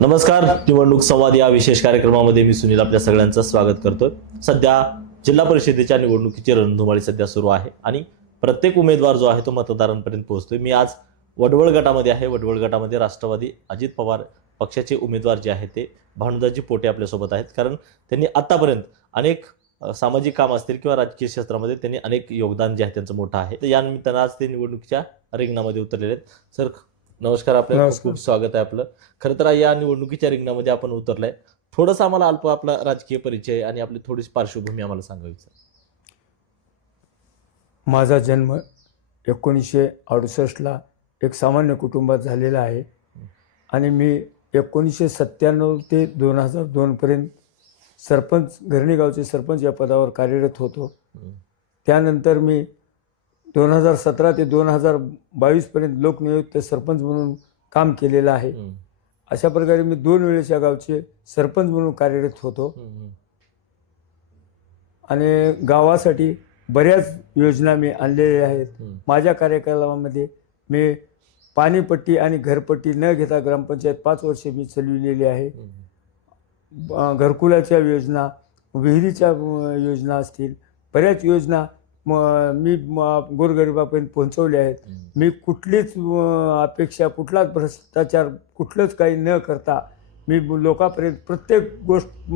नमस्कार. निवडणूक संवाद या विशेष कार्यक्रमामध्ये मी सुनील आपल्या सगळ्यांचं स्वागत करतोय. सध्या जिल्हा परिषदेच्या निवडणुकीची रणधुमाळी सध्या सुरू आहे आणि प्रत्येक उमेदवार जो आहे तो मतदारांपर्यंत पोहोचतोय. मी आज वडवळ गटामध्ये आहे. वडवळ गटामध्ये राष्ट्रवादी अजित पवार पक्षाचे उमेदवार जे आहेत ते भानुदाजी पोटे आपल्यासोबत आहेत, कारण त्यांनी आतापर्यंत अनेक सामाजिक काम असतील किंवा राजकीय क्षेत्रामध्ये त्यांनी अनेक योगदान जे आहे त्यांचं मोठं आहे. तर या निमित्तानं आज ते निवडणुकीच्या रिंगणामध्ये उतरलेले आहेत. सर नमस्कार, आपलं खूप खूप स्वागत आहे आपलं. खरं तर या निवडणुकीच्या रिंगणामध्ये आपण उतरलाय. थोडंसं आम्हाला अल्प आपला राजकीय परिचय आणि आपली थोडीशी पार्श्वभूमी आम्हाला सांगावी सर. माझा जन्म 1968ला एक सामान्य कुटुंबात झालेला आहे आणि मी 1997 ते 2002पर्यंत सरपंच घरणीगावचे सरपंच या पदावर कार्यरत होतो. त्यानंतर मी 2017 ते 2022पर्यंत लोकनियुक्त सरपंच म्हणून काम केलेलं आहे. अशा प्रकारे मी 2 वेळेस या गावचे सरपंच म्हणून कार्यरत होतो आणि गावासाठी बऱ्याच योजना मी आणलेल्या आहेत. माझ्या कार्यकालामध्ये मी पाणीपट्टी आणि घरपट्टी न घेता ग्रामपंचायत 5 वर्षे मी चालविलेली आहे. घरकुलाच्या योजना, विहिरीच्या योजना असतील, बऱ्याच योजना मी गोरगरिबापर्यंत पोहोचवल्या आहेत. मी कुठलीच अपेक्षा, कुठलाच भ्रष्टाचार, कुठलंच काही न करता मी लोकांपर्यंत प्रत्येक गोष्ट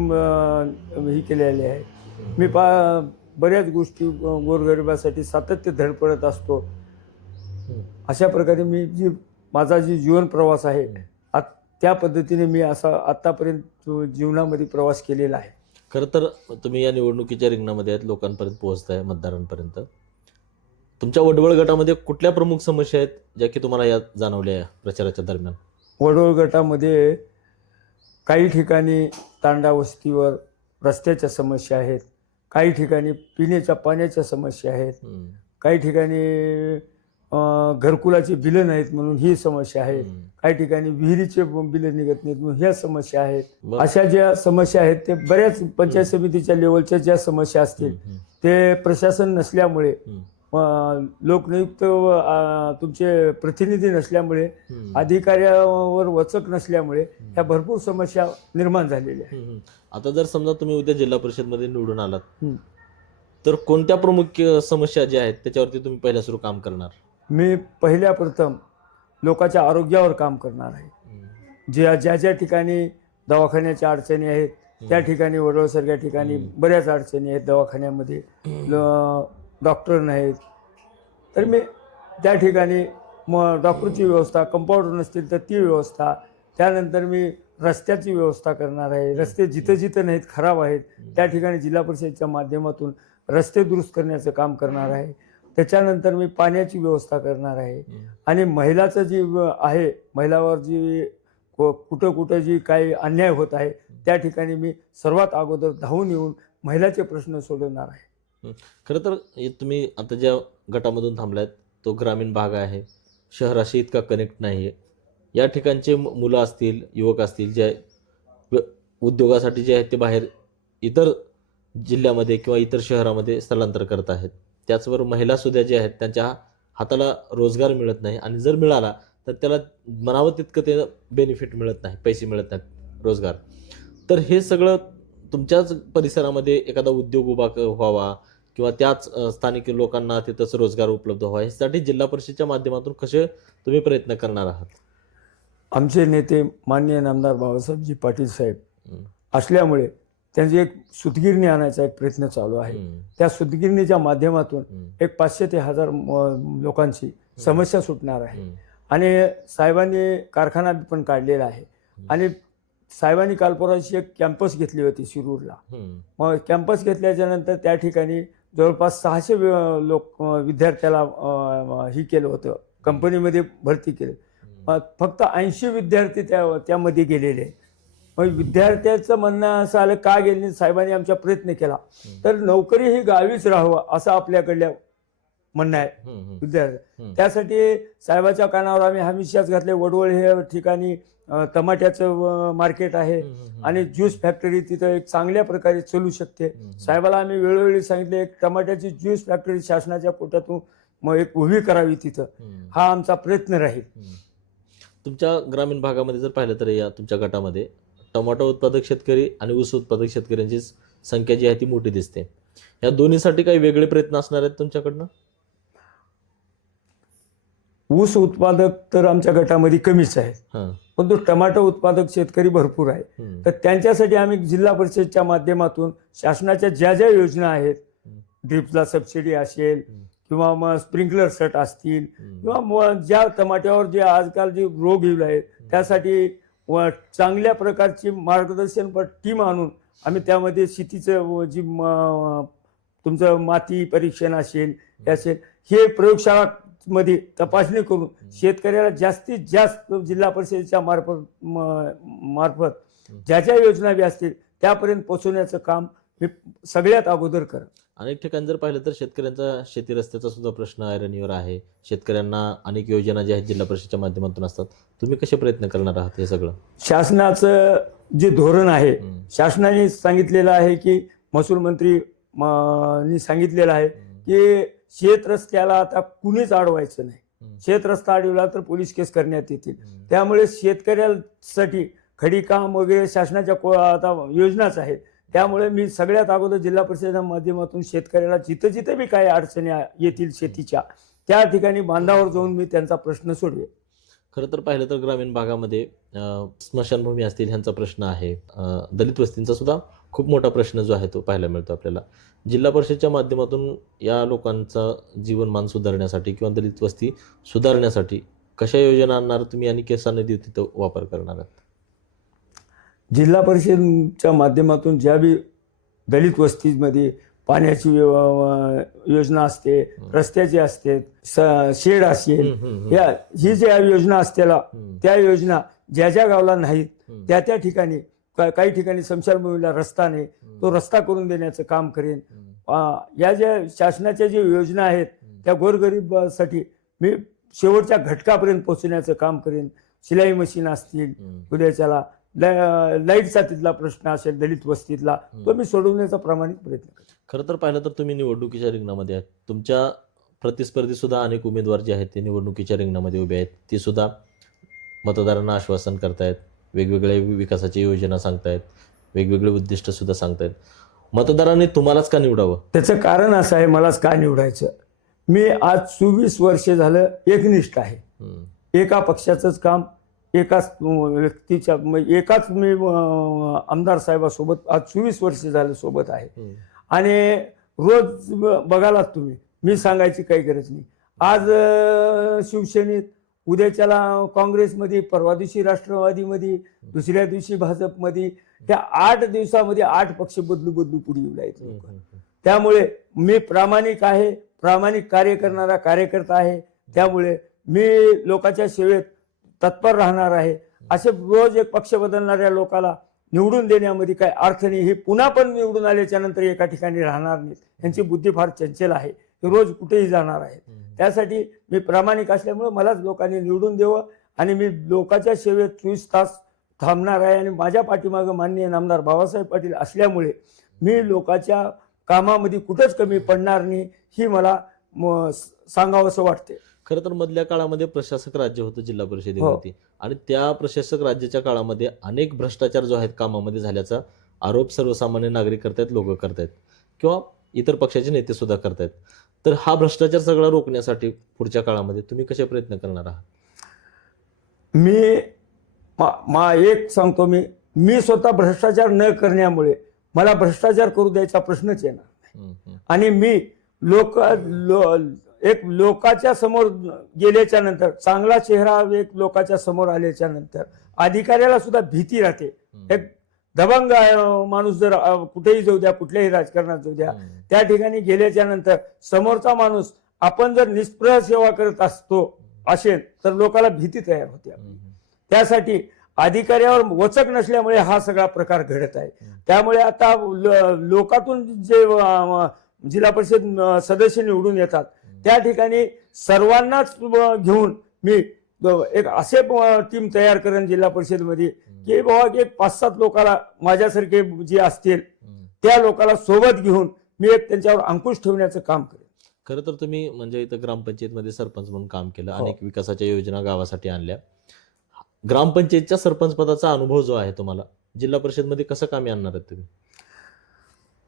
ही केलेली आहे. मी बऱ्याच गोष्टी गोरगरिबासाठी सातत्य धडपडत असतो. अशा प्रकारे मी माझा जीवन प्रवास आहे त्या पद्धतीने मी असा आत्तापर्यंत जीवनामध्ये प्रवास केलेला आहे. खरं तर तुम्ही या निवडणुकीच्या रिंगणामध्ये आहेत, लोकांपर्यंत पोहोचताय, मतदारांपर्यंत. तुमच्या वडवळ गटामध्ये कुठल्या प्रमुख समस्या आहेत ज्या की तुम्हाला या जाणवल्या प्रचाराच्या दरम्यान? वडवळ गटामध्ये काही ठिकाणी तांडा वस्तीवर रस्त्याच्या समस्या आहेत, काही ठिकाणी पिण्याच्या पाण्याच्या समस्या आहेत, काही ठिकाणी घरकुलाची बिलं नाहीत म्हणून ही समस्या आहे, काही ठिकाणी विहिरीचे बिलं निघत नाहीत म्हणून ह्या समस्या आहेत. अशा ज्या समस्या आहेत ते बऱ्याच पंचायत समितीच्या लेवलच्या ज्या समस्या असतील ते प्रशासन नसल्यामुळे, लोकनियुक्त तुमचे प्रतिनिधी नसल्यामुळे, अधिकाऱ्यावर वचक नसल्यामुळे ह्या भरपूर समस्या निर्माण झालेल्या आहेत. आता जर समजा तुम्ही उद्या जिल्हा परिषदमध्ये निवडून आलात तर कोणत्या प्रमुख समस्या ज्या आहेत त्याच्यावरती तुम्ही पहिल्या सुरू काम करणार? मी पहिल्या प्रथम लोकांच्या आरोग्यावर काम करणार आहे. ज्या ज्या ठिकाणी दवाखान्याच्या अडचणी आहेत त्या ठिकाणी, वडवळसारख्या ठिकाणी बऱ्याच अडचणी आहेत. दवाखान्यामध्ये डॉक्टर नाहीत, तर मी त्या ठिकाणी डॉक्टरची व्यवस्था, कंपाऊंडर नसतील तर ती व्यवस्था, त्यानंतर मी रस्त्याची व्यवस्था करणार आहे. रस्ते जिथं जिथं नाहीत, खराब आहेत, त्या ठिकाणी जिल्हा परिषदेच्या माध्यमातून रस्ते दुरुस्त करण्याचं काम करणार आहे. त्याच्यानंतर मी पाण्याची व्यवस्था करणार आहे. आणि महिलाचं जी आहे, महिलावर जी कुठं जी काही अन्याय होत आहे त्या ठिकाणी मी सर्वात अगोदर धावून येऊन महिलाचे प्रश्न सोडवणार आहे. खरं तर तुम्ही आता ज्या गटामधून थांबलात तो ग्रामीण भाग आहे, शहराशी इतका कनेक्ट नाही आहे. या ठिकाणचे मुलं असतील, युवक असतील, जे उद्योगासाठी जे आहेत ते बाहेर इतर जिल्ह्यामध्ये किंवा इतर शहरामध्ये स्थलांतर करत आहेत. त्याचबरोबर महिलासुद्धा जे आहेत त्यांच्या हाताला रोजगार मिळत नाही आणि जर मिळाला तर त्याला म्हणावं तितकं ते बेनिफिट मिळत नाही, पैसे मिळत नाहीत, रोजगार. तर हे सगळं तुमच्याच परिसरामध्ये एखादा उद्योग उभा व्हावा किंवा त्याच स्थानिक लोकांना तिथंच रोजगार उपलब्ध व्हावा, यासाठी जिल्हा परिषदेच्या माध्यमातून कसे तुम्ही प्रयत्न करणार आहात? आमचे नेते माननीय नामदार बाबासाहेबजी पाटील साहेब असल्यामुळे त्यांची एक सुतगिरणी आणायचा एक प्रयत्न चालू आहे. त्या सुतगिरणीच्या माध्यमातून एक 500 ते 1000 लोकांची समस्या सुटणार आहे. आणि साहेबांनी कारखाना पण काढलेला आहे. आणि साहेबांनी काल परवाची एक कॅम्पस घेतली होती शिरूरला. मग कॅम्पस घेतल्याच्या नंतर त्या ठिकाणी जवळपास 600 विद्यार्थ्याला ही केलं होतं, कंपनीमध्ये भरती केली. फक्त 80 विद्यार्थी त्यामध्ये गेलेले. मग विद्यार्थ्याचं म्हणणं असं आलं, का गेले? साहेबांनी आमचा प्रयत्न केला तर नोकरी ही गावीच राहावं असं आपल्याकडल्या म्हणणं आहे विद्यार्थी. त्यासाठी साहेबाच्या कानावर आम्ही हमेशाच घातले. वडवळ हे ठिकाणी टमाट्याचं मार्केट आहे आणि ज्यूस फॅक्टरी तिथं एक चांगल्या प्रकारे चालू शकते. साहेबाला आम्ही वेळोवेळी सांगितले एक टमाट्याची ज्यूस फॅक्टरी शासनाच्या कोट्यातून मग एक उभी करावी तिथं. हा आमचा प्रयत्न राहील. तुमच्या ग्रामीण भागामध्ये जर पाहिलं तर या तुमच्या गटामध्ये टोमॅटो उत्पादक शेतकरी आणि ऊस उत्पादक शेतकऱ्यांची संख्या जी आहे ती मोठी दिसते. या दोन्हीसाठी काही वेगळे प्रयत्न असणार आहेत तुमच्याकडनं? ऊस उत्पादक तर आमच्या गटामध्ये कमीच आहे, हां. परंतु टमाटो उत्पादक शेतकरी भरपूर आहे. तर त्यांच्यासाठी आम्ही जिल्हा परिषदच्या माध्यमातून शासनाच्या ज्या ज्या योजना आहेत, ड्रिपला सबसिडी असेल किंवा मग स्प्रिंकलर सेट असतील किंवा मग ज्या टमाट्यावर जे आजकाल जे रोग येऊ आहेत त्यासाठी चांगल्या प्रकारची मार्गदर्शन टीम आणून आम्ही त्यामध्ये शेतीचं जी तुमचं माती परीक्षण असेल हे प्रयोगशाळा मध्ये तपासणी करून शेतकऱ्याला जास्तीत जास्त जिल्हा परिषदेच्या मार्फत ज्या ज्या योजना बी असतील त्यापर्यंत पोहोचवण्याचं काम मी सगळ्यात अगोदर करत. अनेक ठिकाणी जर पाहिलं तर शेतकऱ्यांचा शेती रस्त्याचा सुद्धा प्रश्न ऐरणीवर आहे. शेतकऱ्यांना अनेक योजना ज्या आहेत जिल्हा परिषदेच्या माध्यमातून असतात. तुम्ही कसे प्रयत्न करणार आहात हे सगळं? शासनाचं जे धोरण आहे, शासनाने सांगितलेलं आहे की महसूल मंत्री नी सांगितलेलं आहे की शेत रस्त्याला आता कुणीच अडवायचं नाही. शेत रस्ता अडवला तर पोलीस केस करण्यात येतील. त्यामुळे शेतकऱ्यासाठी खडीकाम वगैरे शासनाच्या आता योजनाच आहेत. त्यामुळे मी सगळ्यात अगोदर जिल्हा परिषदेच्या माध्यमातून शेतकऱ्याला जिथं जिथं बी काही अडचणी येतील शेतीच्या त्या ठिकाणी बांधावर जाऊन मी त्यांचा प्रश्न सोडवेन. खरं तर पाहिलं तर ग्रामीण भागामध्ये स्मशानभूमी असतील ह्यांचा प्रश्न आहे. दलित वस्तींचा सुद्धा खूप मोठा प्रश्न जो आहे तो पाहायला मिळतो आपल्याला. जिल्हा परिषदेच्या माध्यमातून या लोकांचं जीवनमान सुधारण्यासाठी किंवा दलित वस्ती सुधारण्यासाठी कशा योजना आणणार तुम्ही आणि कसा निधी तिथं वापर करणार आहात? जिल्हा परिषदेच्या माध्यमातून ज्या बी दलित वस्तीमध्ये पाण्याची योजना असते, रस्त्याची असते, शेड असेल, ही ज्या योजना असतेला त्या योजना ज्या ज्या गावाला नाहीत त्या त्या ठिकाणी काही ठिकाणी स्मशानभूमीला रस्ता नाही, तो रस्ता करून देण्याचं काम करेन. या ज्या शासनाच्या ज्या योजना आहेत त्या गोरगरीबासाठी मी शेवटच्या घटकापर्यंत पोहोचण्याचं काम करेन. शिलाई मशीन असतील, उद्याच्याला लाईटचा तिथला प्रश्न असेल दलित वस्तीतला, तो मी सोडवण्याचा प्रामाणिक प्रयत्न करेन. खरं तर पाहिलं तर तुम्ही निवडणुकीच्या रिंगणामध्ये आहेत. तुमच्या प्रतिस्पर्धी सुद्धा अनेक उमेदवार जे आहेत ते निवडणुकीच्या रिंगणामध्ये उभे आहेत. ते सुद्धा मतदारांना आश्वासन करतायत, वेगवेगळ्या विकासाच्या योजना सांगतायत, वेगवेगळे उद्दिष्ट सुद्धा सांगतायत. मतदारांनी तुम्हालाच का निवडावं? त्याचं कारण असं आहे, मलाच का निवडायचं. मी आज 24 वर्ष झालं एकनिष्ठ आहे. एका पक्षाचंच काम, एकाच व्यक्तीच्या एकाच मी आमदार साहेबासोबत आज 24 वर्ष झालं सोबत आहे. आणि रोज बघालात तुम्ही, मी सांगायची काही गरज नाही. आज शिवसेनेत, उद्याच्याला काँग्रेसमध्ये, परवा दिवशी राष्ट्रवादीमध्ये, दुसऱ्या दिवशी भाजपमध्ये, त्या 8 दिवसामध्ये 8 पक्ष बदलू पुढे येऊ लागले. त्यामुळे मी प्रामाणिक आहे, प्रामाणिक कार्य करणारा कार्यकर्ता आहे. त्यामुळे मी लोकांच्या सेवेत तत्पर राहणार आहे. असे रोज एक पक्ष बदलणाऱ्या लोकाला निवडून देण्यामध्ये काही अर्थ नाही. हे पुन्हा पण निवडून आल्याच्या नंतर एका ठिकाणी राहणार नाहीत. यांची बुद्धी फार चंचल आहे, हे रोज कुठेही जाणार आहेत. त्यासाठी मी प्रामाणिक असल्यामुळे मलाच लोकांनी निवडून द्यावं आणि मी लोकांच्या सेवेत 24 तास थांबणार आहे. आणि माझ्या पाठीमागं माननीय नामदार बाबासाहेब पाटील असल्यामुळे मी लोकांच्या कामामध्ये कुठंच कमी पडणार नाही, ही मला सांगावंसं वाटते. खरं तर मधल्या काळामध्ये प्रशासक राज्य होतं जिल्हा परिषदेवरती, आणि त्या प्रशासक राज्याच्या काळामध्ये अनेक भ्रष्टाचार जो आहेत कामामध्ये झाल्याचा आरोप सर्वसामान्य नागरिक करतायत, लोक करतायत किंवा इतर पक्षाचे नेते सुद्धा करतायत. तर हा भ्रष्टाचार सगळा रोखण्यासाठी पुढच्या काळामध्ये तुम्ही कसे प्रयत्न करणार आहात? मी एक सांगतो, मी स्वतः भ्रष्टाचार न करण्यामुळे मला भ्रष्टाचार करू द्यायचा प्रश्नच येणार नाही. आणि मी एक लोकांच्या समोर गेल्याच्या नंतर, चांगला चेहरा एक लोकांच्या समोर आल्याच्या नंतर अधिकाऱ्याला सुद्धा भीती राहते. एक दबंग माणूस जर कुठेही जाऊ द्या, कुठल्याही राजकारणात जाऊ द्या, त्या ठिकाणी गेल्याच्या नंतर समोरचा माणूस आपण जर निष्प्रह सेवा करत असतो असेल तर लोकांना भीती तयार होते. त्यासाठी अधिकाऱ्यावर वचक नसल्यामुळे हा सगळा प्रकार घडत आहे. त्यामुळे आता लोकातून जे जिल्हा परिषद सदस्य निवडून येतात त्या ठिकाणी सर्वांनाच घेऊन मी एक असे टीम तयार करेन जिल्हा परिषदेमध्ये की बाबा एक 5-7 लोकांना माझ्यासारखे जे असतील त्या लोकांना सोबत घेऊन मी एक त्यांच्यावर अंकुश ठेवण्याचं काम करेन. खरं तर तुम्ही म्हणजे इथं ग्रामपंचायतमध्ये सरपंच म्हणून काम केलं, अनेक विकासाच्या योजना गावासाठी आणल्या. ग्रामपंचायतच्या सरपंच पदाचा अनुभव जो आहे तुम्हाला, जिल्हा परिषदमध्ये कसं कामी आणणार आहेत तुम्ही?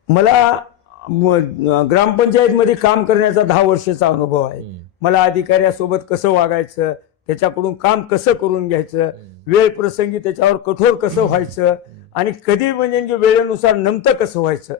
मला ग्रामपंचायतमध्ये काम करण्याचा 10 वर्षाचा अनुभव आहे. मला अधिकाऱ्यासोबत कसं वागायचं, त्याच्याकडून काम कसं करून घ्यायचं, वेळ प्रसंगी त्याच्यावर कठोर कसं व्हायचं आणि कधी म्हणजे वेळेनुसार नमतं कसं व्हायचं.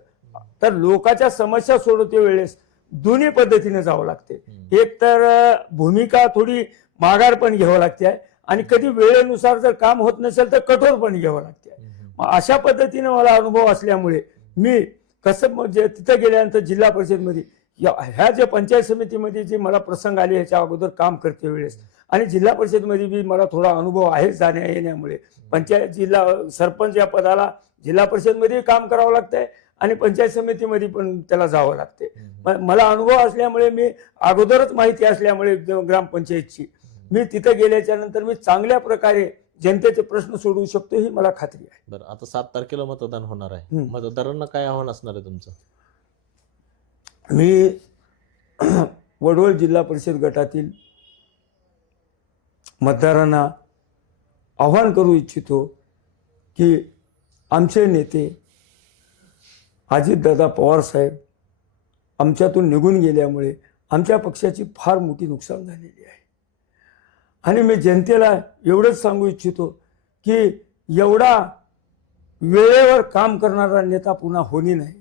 तर लोकांच्या समस्या सोडवते वेळेस दोन्ही पद्धतीने जावं लागते. एक तर भूमिका थोडी माघार पण घ्यावं लागते आणि कधी वेळेनुसार जर काम होत नसेल तर कठोर पण घ्यावं लागते. अशा पद्धतीने मला अनुभव असल्यामुळे मी कसं म्हणजे तिथं गेल्यानंतर जिल्हा परिषदमध्ये ह्या ज्या पंचायत समितीमध्ये जे मला प्रसंग आले ह्याच्या अगोदर काम करते वेळेस आणि जिल्हा परिषदमध्ये बी मला थोडा अनुभव आहे जाण्या येण्यामुळे पंचायत जिल्हा सरपंच या पदाला जिल्हा परिषदमध्ये काम करावं लागतंय आणि पंचायत समितीमध्ये पण त्याला जावं लागते. मला अनुभव असल्यामुळे मी अगोदरच माहिती असल्यामुळे ग्रामपंचायतची मी तिथं गेल्याच्या नंतर मी चांगल्या प्रकारे जनतेचे प्रश्न सोडवू शकतो ही मला खात्री आहे. बरं, आता 7 तारखेला मतदान होणार आहे. मतदारांना काय आव्हान असणार आहे तुमचं? मी वडवळ जिल्हा परिषद गटातील मतदारांना आव्हान करू इच्छितो की आमचे नेते अजितदादा पवार साहेब आमच्यातून निघून गेल्यामुळे आमच्या पक्षाची फार मोठी नुकसान झालेली आहे आणि मी जनतेला एवढंच सांगू इच्छितो की एवढा वेळेवर काम करणारा नेता पुन्हा होणे नाही.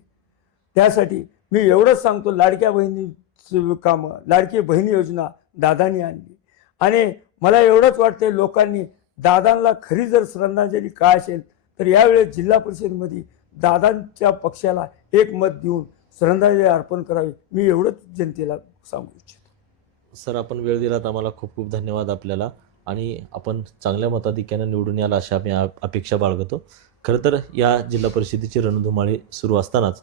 त्यासाठी मी एवढंच सांगतो, लाडक्या बहिणी कामं लाडकी बहीण योजना दादांनी आणली आणि मला एवढंच वाटतंय लोकांनी दादांना खरी जर श्रद्धांजली काय असेल तर यावेळेस जिल्हा परिषदमध्ये दादांच्या पक्षाला एक मत देऊन श्रद्धांजली अर्पण करावी. मी एवढंच जनतेला सांगू इच्छितो. सर, आपण वेळ दिलात आम्हाला, खूप खूप धन्यवाद आपल्याला. आणि आपण चांगल्या मताधिक्यानं निवडून याल अशा मी अपेक्षा बाळगतो. खरं तर या जिल्हा परिषदेची रणधुमाळी सुरू असतानाच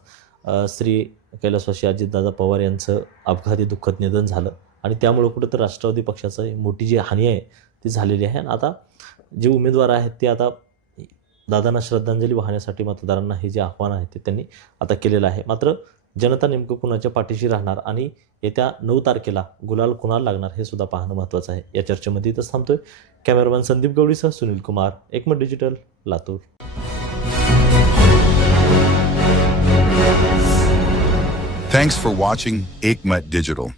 श्री कैलासवासी अजितदादा पवार यांचं अपघाती दुःखद निधन झालं आणि त्यामुळं कुठं तर राष्ट्रवादी पक्षाचं मोठी जी हानी आहे ती झालेली आहे. आणि आता जे उमेदवार आहेत ते आता दादांना श्रद्धांजली वाहण्यासाठी मतदारांना हे जे आव्हान आहे ते त्यांनी आता केलेलं आहे. मात्र जनता नेमकं कुणाच्या पाठीशी राहणार आणि येत्या 9 तारखेला गुलाल कुणाला लागणार हे सुद्धा पाहणं महत्त्वाचं आहे. या चर्चेमध्ये इथंच थांबतोय. कॅमेरामॅन संदीप गवळीसह सुनील कुमार, एकमत digital, Latur. Thanks for watching Ekmat Digital.